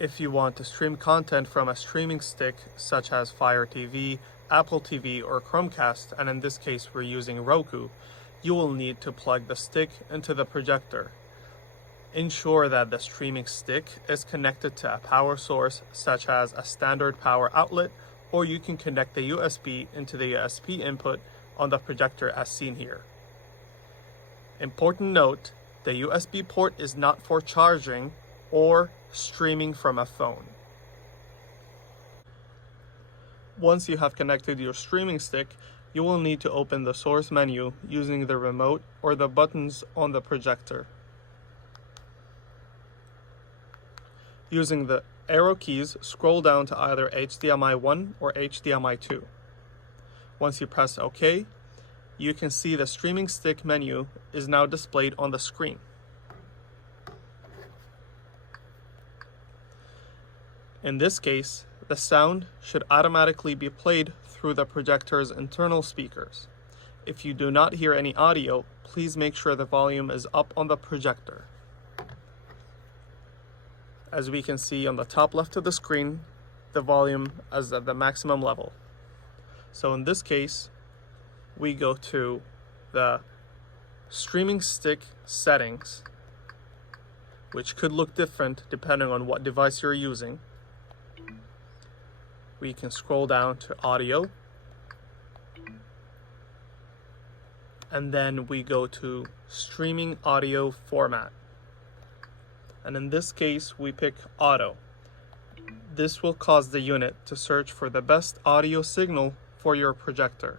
If you want to stream content from a streaming stick such as Fire TV, Apple TV, or Chromecast, and in this case we're using Roku, you will need to plug the stick into the projector. Ensure that the streaming stick is connected to a power source such as a standard power outlet, or you can connect the USB into the USB input on the projector as seen here. Important note, the USB port is not for charging or streaming from a phone. Once you have connected your streaming stick, you will need to open the source menu using the remote or the buttons on the projector. Using the arrow keys, scroll down to either HDMI 1 or HDMI 2. Once you press OK, you can see the streaming stick menu is now displayed on the screen. In this case, the sound should automatically be played through the projector's internal speakers. If you do not hear any audio, please make sure the volume is up on the projector. As we can see on the top left of the screen, the volume is at the maximum level. So in this case, we go to the streaming stick settings, which could look different depending on what device you're using. We can scroll down to audio, and then we go to streaming audio format. And in this case, we pick auto. This will cause the unit to search for the best audio signal for your projector.